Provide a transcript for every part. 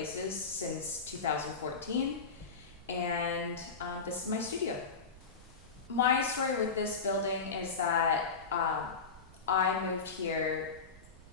places since 2014, and this is my studio. My story with this building is that I moved here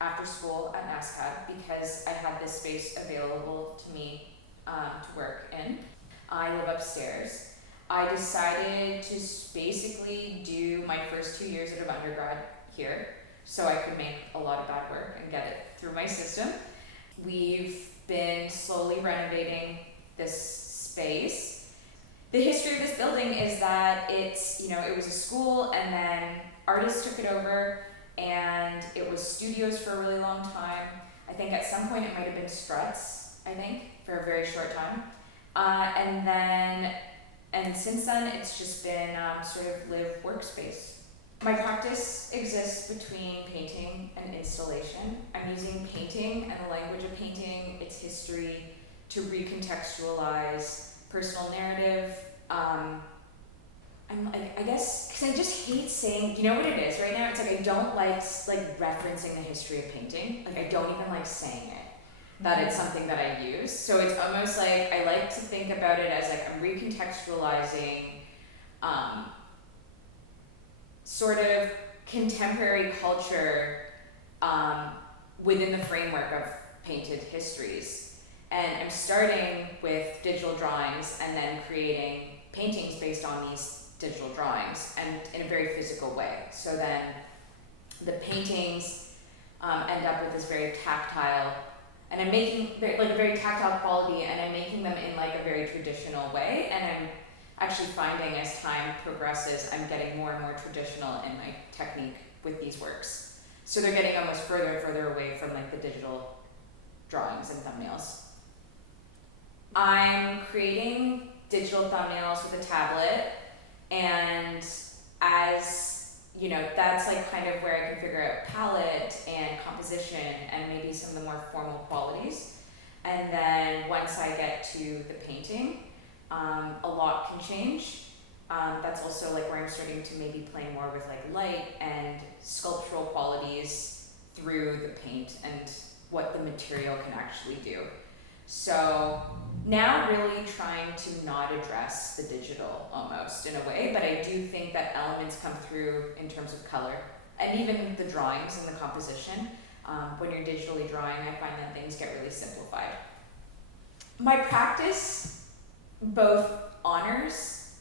after school at NASCAD because I had this space available to me to work in. I live upstairs. I decided to basically do my first 2 years of undergrad here so I could make a lot of bad work and get it through my system. We've been slowly renovating this space. The history of this building is that it was a school, and then artists took it over, and it was studios for a really long time. I think at some point it might have been struts, for a very short time. And since then it's just been sort of live workspace. My practice exists between painting and installation. I'm using painting and the language of painting, its history, to recontextualize personal narrative. I guess, because I just hate saying, you know what it is right now? It's like I don't like referencing the history of painting. I don't even like saying it, that it's something that I use. So it's almost like I like to think about it as I'm recontextualizing sort of contemporary culture within the framework of painted histories. And I'm starting with digital drawings and then creating paintings based on these digital drawings, and in a very physical way. So then the paintings end up with this very tactile, and I'm making a very tactile quality, and I'm making them in a very traditional way. And I'm actually finding as time progresses, I'm getting more and more traditional in my technique with these works. So they're getting almost further and further away from the digital drawings and thumbnails. I'm creating digital thumbnails with a tablet, and as that's kind of where I can figure out palette and composition and maybe some of the more formal qualities. And then once I get to the painting, a lot can change. That's also where I'm starting to maybe play more with light and sculptural qualities through the paint and what the material can actually do. So now really trying to not address the digital almost in a way, but I do think that elements come through in terms of color and even the drawings and the composition. When you're digitally drawing, I find that things get really simplified. My practice both honors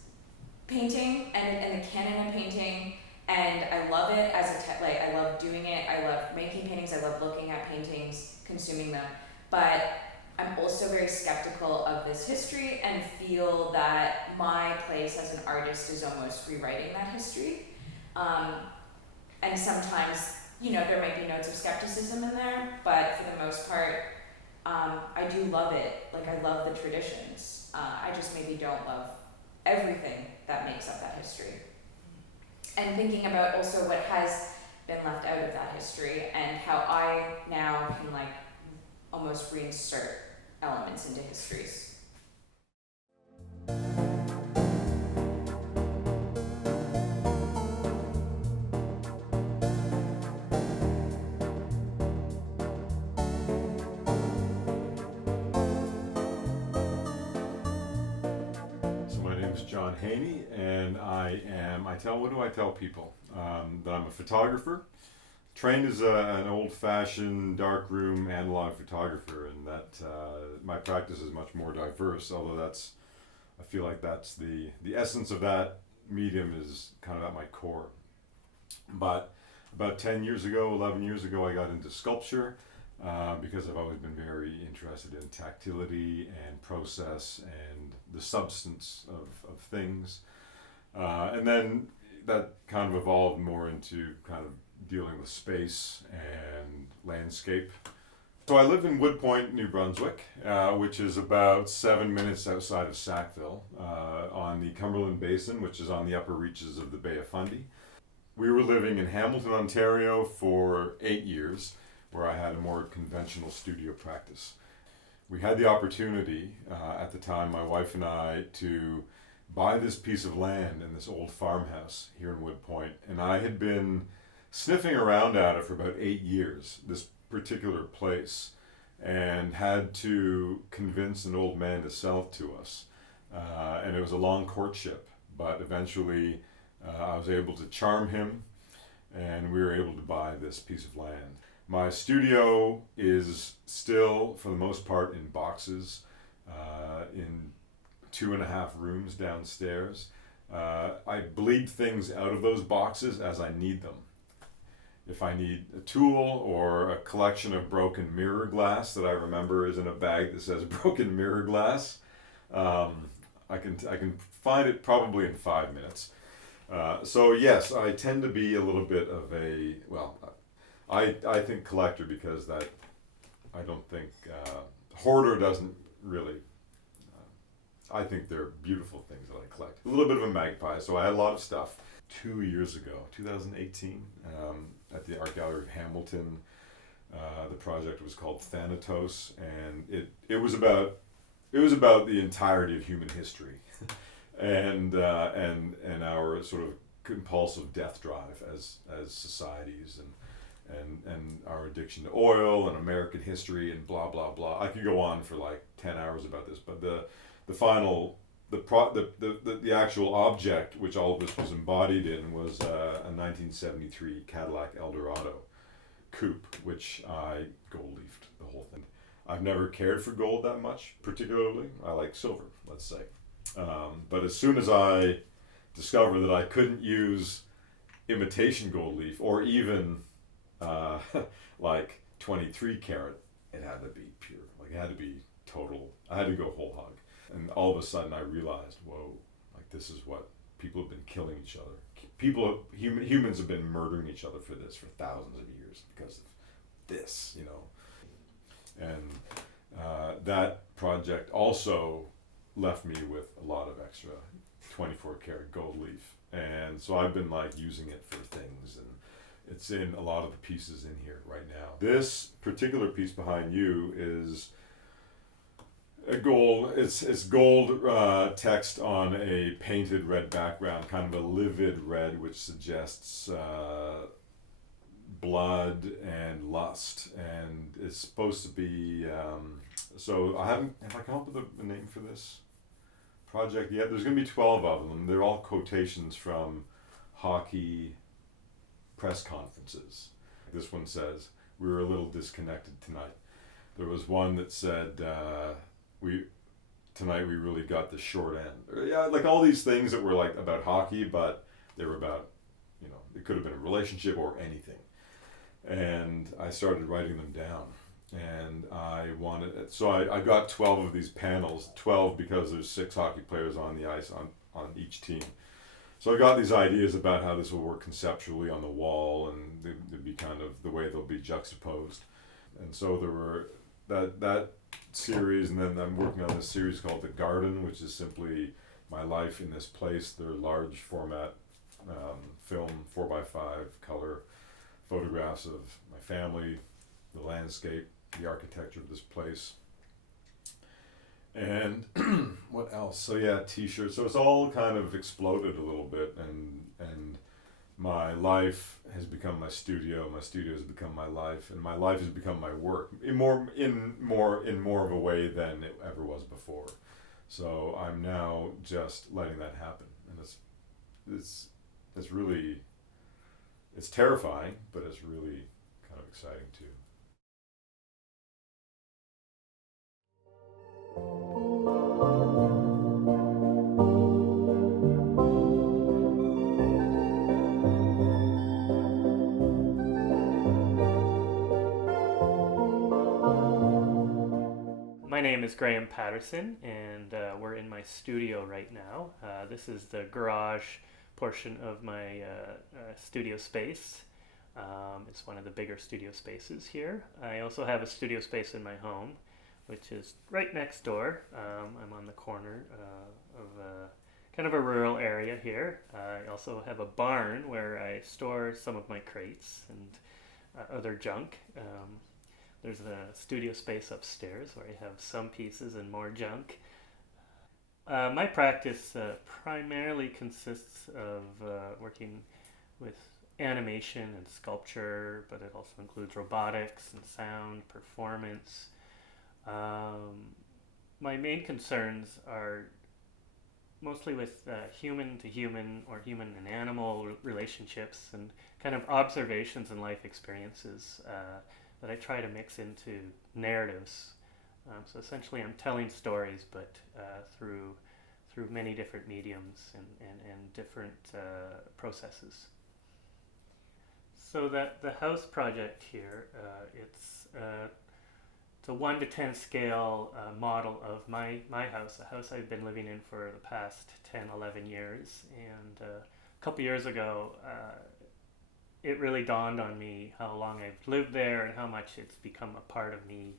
painting and the canon of painting, and I love it as I love doing it. I love making paintings. I love looking at paintings, consuming them, but I'm also very skeptical of this history and feel that my place as an artist is almost rewriting that history. And sometimes, there might be notes of skepticism in there, but for the most part, I do love it. I love the traditions. I just maybe don't love everything that makes up that history. And thinking about also what has been left out of that history and how I now can almost reinsert elements into histories. John Haney, and what do I tell people? That I'm a photographer, trained as an old-fashioned darkroom analog photographer, and that my practice is much more diverse, although I feel like that's the essence of that medium is kind of at my core. But about 10 years ago, 11 years ago, I got into sculpture because I've always been very interested in tactility and process and the substance of things. And then that kind of evolved more into kind of dealing with space and landscape. So I live in Wood Point, New Brunswick, which is about 7 minutes outside of Sackville, on the Cumberland Basin, which is on the upper reaches of the Bay of Fundy. We were living in Hamilton, Ontario for 8 years, where I had a more conventional studio practice. We had the opportunity, at the time, my wife and I, to buy this piece of land in this old farmhouse here in Wood Point, and I had been sniffing around at it for about 8 years, this particular place. and had to convince an old man to sell it to us. And it was a long courtship, but eventually I was able to charm him, and we were able to buy this piece of land. My studio is still, for the most part, in boxes, in 2.5 rooms downstairs. I bleed things out of those boxes as I need them. If I need a tool or a collection of broken mirror glass that I remember is in a bag that says broken mirror glass, I can find it probably in 5 minutes. So yes, I tend to be a little bit of a, well, I think collector, because that, I don't think, hoarder doesn't really, I think they're beautiful things that I collect. A little bit of a magpie, so I had a lot of stuff. 2 years ago, 2018, at the Art Gallery of Hamilton, the project was called Thanatos, and it was about the entirety of human history, and our sort of compulsive death drive as societies, and our addiction to oil and American history and blah blah blah. I could go on for like 10 hours about this, but the actual object which all of this was embodied in was a 1973 Cadillac Eldorado coupe, which I gold leafed the whole thing. I've never cared for gold that much, particularly. I like silver, let's say. But as soon as I discovered that I couldn't use imitation gold leaf or even like 23 karat, it had to be pure. Like, it had to be total. I had to go whole hog. And all of a sudden I realized, whoa, like, this is what people have been killing each other. Humans have been murdering each other for this for thousands of years because of this, you know. And that project also left me with a lot of extra 24 karat gold leaf. And so I've been like using it for things, and it's in a lot of the pieces in here right now. This particular piece behind you is a gold, it's gold text on a painted red background, kind of a livid red, which suggests blood and lust, and it's supposed to be, so have I come up with a name for this project yet? There's going to be 12 of them. They're all quotations from hockey press conferences. This one says, "We were a little disconnected tonight." There was one that said, tonight we really got the short end. Yeah, like all these things that were like about hockey, but they were about, you know, it could have been a relationship or anything. And I started writing them down, and I got 12 of these panels, 12 because there's 6 hockey players on the ice on each team. So I got these ideas about how this will work conceptually on the wall, and they'd be kind of the way they'll be juxtaposed. And so there were that series, and then I'm working on this series called The Garden, which is simply my life in this place. They're large format film, 4x5 color photographs of my family, the landscape, the architecture of this place. And what else? So yeah, t-shirts. So it's all kind of exploded a little bit, and my life has become my studio has become my life, and my life has become my work in more of a way than it ever was before. So I'm now just letting that happen, and it's really, it's terrifying, but it's really kind of exciting too. My name is Graeme Patterson, and we're in my studio right now. This is the garage portion of my studio space. It's one of the bigger studio spaces here. I also have a studio space in my home, which is right next door. I'm on the corner of kind of a rural area here. I also have a barn where I store some of my crates and other junk. There's a studio space upstairs where I have some pieces and more junk. My practice primarily consists of working with animation and sculpture, but it also includes robotics and sound, performance, My main concerns are mostly with human to human or human and animal relationships and kind of observations and life experiences that I try to mix into narratives. So essentially, I'm telling stories, but through many different mediums and different processes. So that the house project here, it's a 1 to 10 scale model of my house, a house I've been living in for the past 10, 11 years. And a couple years ago, it really dawned on me how long I've lived there and how much it's become a part of me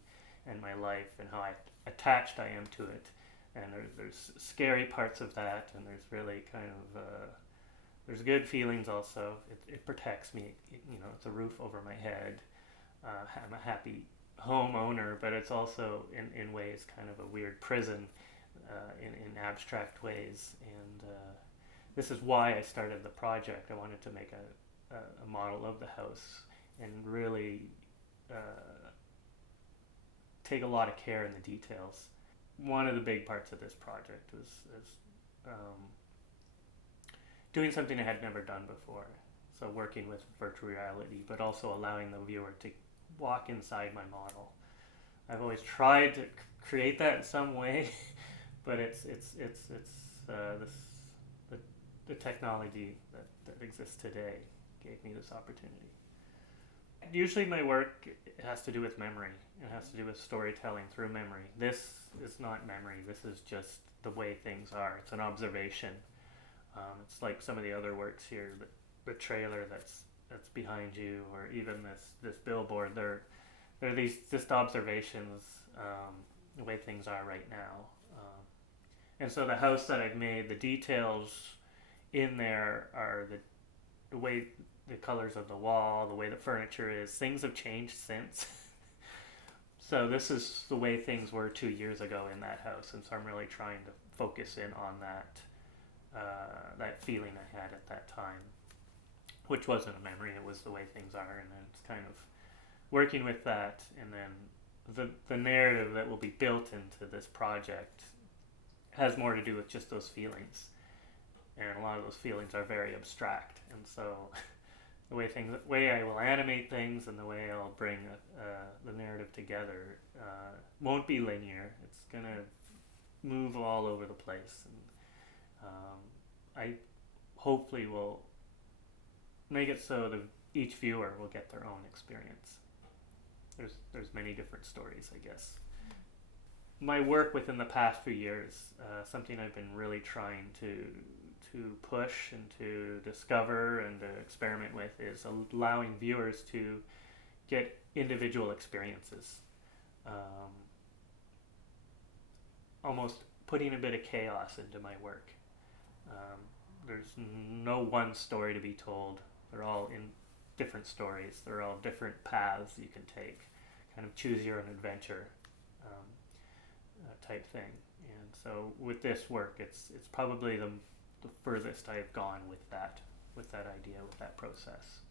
and my life and how attached I am to it. And there's scary parts of that, and there's really kind of there's good feelings also. It protects me. It's a roof over my head. I'm a happy homeowner, but it's also in ways kind of a weird prison in abstract ways. And this is why I started the project. I wanted to make a model of the house and really take a lot of care in the details. One of the big parts of this project was doing something I had never done before. So working with virtual reality, but also allowing the viewer to walk inside my model. I've always tried to create that in some way, but it's the technology that exists today gave me this opportunity. Usually my work has to do with memory. It has to do with storytelling through memory. This is not memory. This is just the way things are. It's an observation. It's like some of the other works here, the trailer that's behind you, or even this billboard. They're these just observations, the way things are right now. And so the house that I've made, the details in there are the way the colors of the wall, the way the furniture is. Things have changed since. So this is the way things were 2 years ago in that house, and so I'm really trying to focus in on that feeling I had at that time, which wasn't a memory. It was the way things are, and then it's kind of working with that, and then the narrative that will be built into this project has more to do with just those feelings, and a lot of those feelings are very abstract, and so the way I will animate things and the way I'll bring the narrative together won't be linear. It's gonna move all over the place, and I hopefully will make it so that each viewer will get their own experience. There's many different stories, I guess. My work within the past few years, something I've been really trying to push and to discover and to experiment with, is allowing viewers to get individual experiences. Almost putting a bit of chaos into my work. There's no one story to be told. They're all in different stories. They're all different paths you can take. Kind of choose your own adventure type thing. And so with this work, it's probably the furthest I've gone with that idea, with that process.